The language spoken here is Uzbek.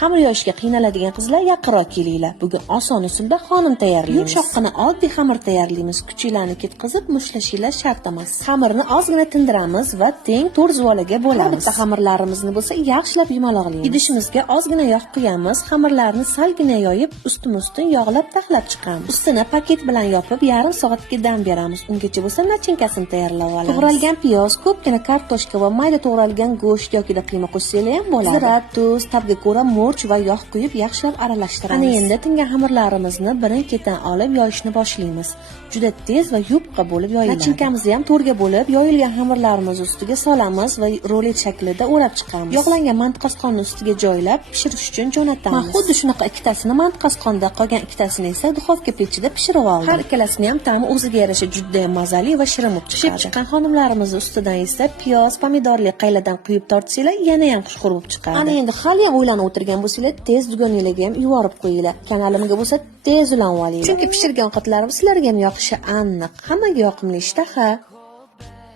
Xamir yoyishga qiynaladigan qizlar yaqinroq kelinglar. Bugun oson usulda xonim tayyorlaymiz. Yumshoqqina oddiy xamir tayyorlaymiz. Kuchinglarni ketkizib mushlashinglar shart emas. Xamirni ozgina tindiramiz va teng to'rt zuvolaga bo'lamiz. Bitta xamirlarimizni bo'lsa yaxshilab yumaloqlaymiz. Idishimizga ozgina yog' quyamiz. Xamirlarni salgina yoyib, ustma-ustun yog'lab taxlab chiqamiz. Ustini paket bilan yopib, yarim soatga dam beramiz. Ungacha bo'lsa nachinkasini tayyorlab olamiz. To'g'ralgan piyoz, ko'pgina kartoshka va mayda to'g'ralgan go'sht yoki qiyma qo'shsanglar ham bo'ladi. Zira, tuz, tabga ko'ra murch va yog' quyib yaxshilab aralashtiramiz. Ana endi tingan xamirlarimizni birin-ketin olib yoyishni boshlaymiz. Juda tez va yupqa bo'lib yoyiladi. Nachinkamizni ham to'rga bo'lib, yoyilgan xamirlarimiz ustiga solamiz va rolet shaklida o'rab chiqamiz. Yog'langan mantiqasqonni ustiga joylab, pishirish uchun jo'natamiz. Men xuddi shunaqa ikkitasini mantiqasqonda, qolgan ikkitasini esa duxovka pechida pishirib oldim. Har ikkalasini ham ta'mi o'ziga yarasha juda ham mazali va shirin bo'lib chiqadi. Pishib chiqqan xonimlarimiz ustidan esa piyoz, pomidorli qayladan quyib tortsanglar, yana ham xushxo'r bo'lib chiqadi. Ana endi hali ham o'ylanib o'tirgan bo'lsanglar, tez dugoninglarga ham yuborib qo'yinglar. Kanalimga bo'lsa tez ulanib olinglar. Chunki pishirgan ovqatlarimiz sizlarga ham yoqishi aniq. Hammaga yoqimli ishtaha.